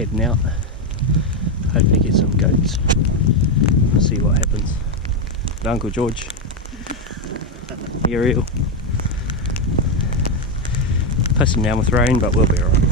heading out. Hopefully get some goats. See what happens. But Uncle George, aerial. Pissing down with rain, but we'll be alright.